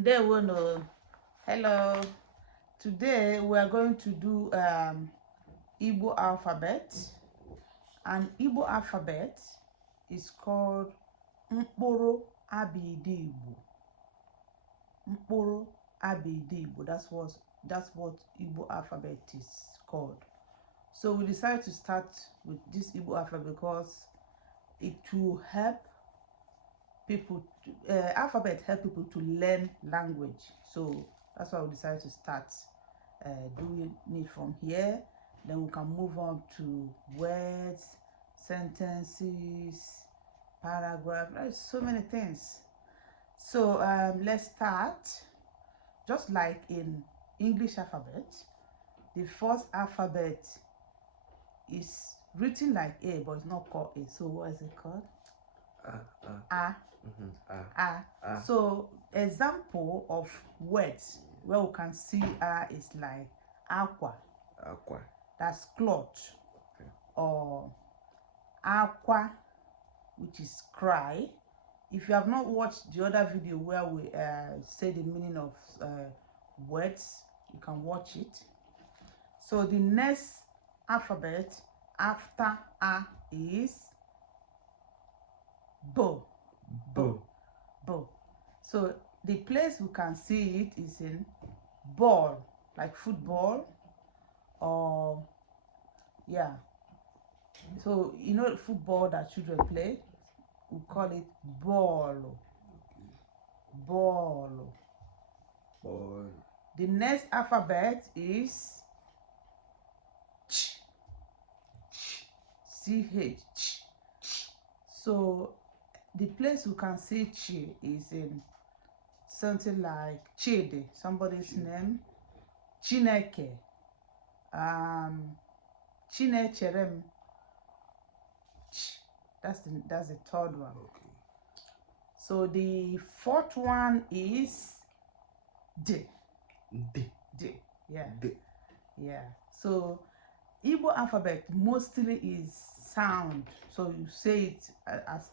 There we know. Hello. Today we are going to do Igbo alphabet. And Igbo alphabet is called mkpuru abiidi. Mkpuru abiidi. That's what Igbo alphabet is called. So we decided to start with this Igbo alphabet because it will help people alphabet help people to learn language. So that's why we decided to start doing it from here. Then we can move on to words, sentences, paragraph. There's so many things. So let's start. Just like in English alphabet, the first alphabet is written like A, but it's not called A. So what is it called? A. So example of words where we can see is like aqua. That's cloth. Okay. Or aqua, which is cry. If you have not watched the other video where we say the meaning of words, you can watch it. So the next alphabet after A is bo. So the place we can see it is in ball, like football, or yeah. So you know football that children play, we call it ball. The next alphabet is ch. CH. So the place we can see chi is in something like Chidi, somebody's name, Chineke, Chinecherem. That's the third one. Okay. So the fourth one is D. Yeah. D. Yeah. So Igbo alphabet mostly is sound. So you say it as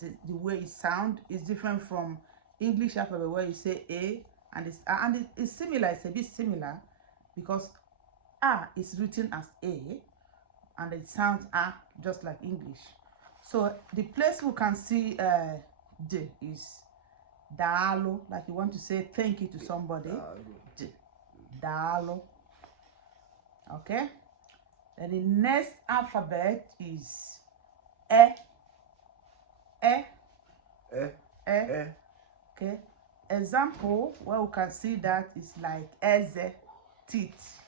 the way it sound is different from English alphabet where you say A, and it's similar. It's a bit similar because A is written as A, and it sounds A just like English. So the place we can see D is Dalo, like you want to say thank you to somebody. D. Dalo. Okay. And the next alphabet is E. Okay. Example where we can see that is like Eze, teeth.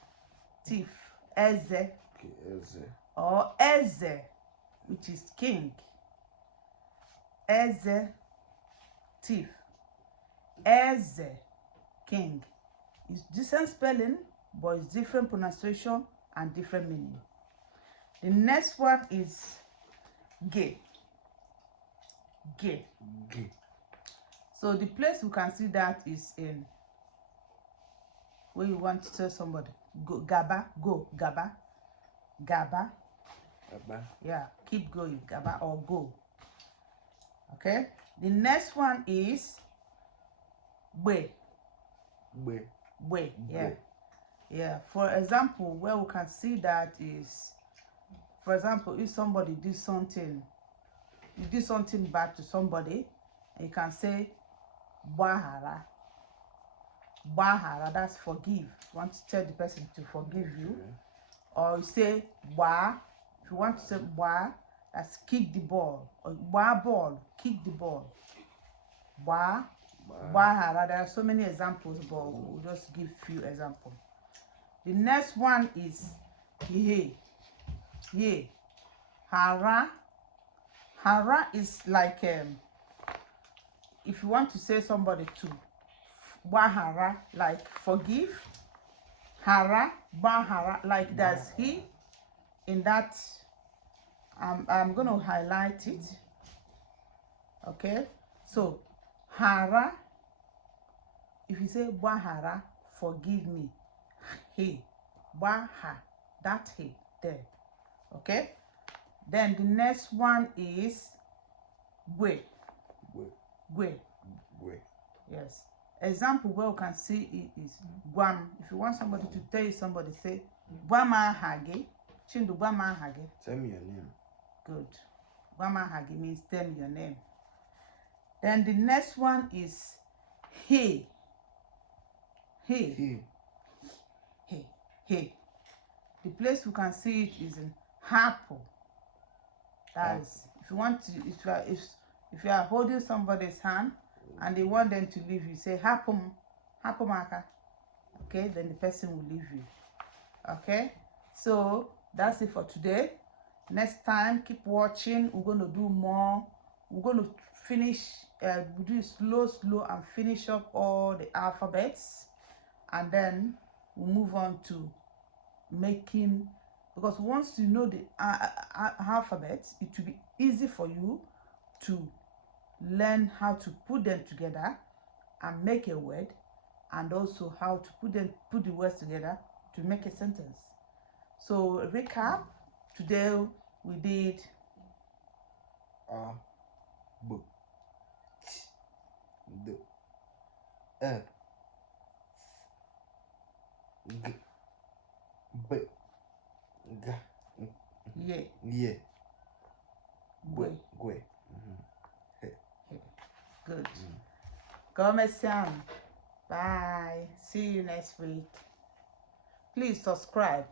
Eze. Okay, Eze. Or Eze, which is king. Eze, teeth. Eze, king. It's different spelling, but it's different pronunciation and different meaning. The next one is Ge. So the place we can see that is in when you want to tell somebody go Gaba. Yeah, keep going, Gaba, or go. Okay. The next one is Bwe. Yeah. For example, where we can see that is, for example, if somebody did something, you did something bad to somebody, you can say Bahara. That's forgive. You want to tell the person to forgive you. Or you say Ba. If you want to say Ba, that's kick the ball. Or Ba ball, kick the ball. Bahara. There are so many examples, but we'll just give few examples. The next one is Ye. Hara is like if you want to say somebody to Bahara, like forgive. Hara, Bahara, like that's he. In that, I'm going to highlight it. Okay, so Hara, if you say Bahara, forgive me. He, Baha, that he, there. Okay, then the next one is Gwe. Yes. Example where we can see it is Guam. If you want somebody to tell you somebody, say Guama Hage. Chindu Guama Hage. Tell me your name. Good. Guama Hage means tell me your name. Then the next one is Hey. Hey. Hey. Hey. Hey. The place we can see it is in Hapo. That is, if you want to, if you are holding somebody's hand and they want them to leave you, say Hapo Maka. Okay, then the person will leave you. Okay, so that's it for today. Next time, keep watching. We're going to do more. We're going to finish, we do it slow and finish up all the alphabets, and then we'll move on to making, because once you know the alphabets, it will be easy for you to learn how to put them together and make a word, and also how to put the words together to make a sentence. So recap, today we did A, B, T, D, E, G, B, G, Ye, Ye, Gwe. Gwe. Good. Come Bye. See you next week. Please subscribe.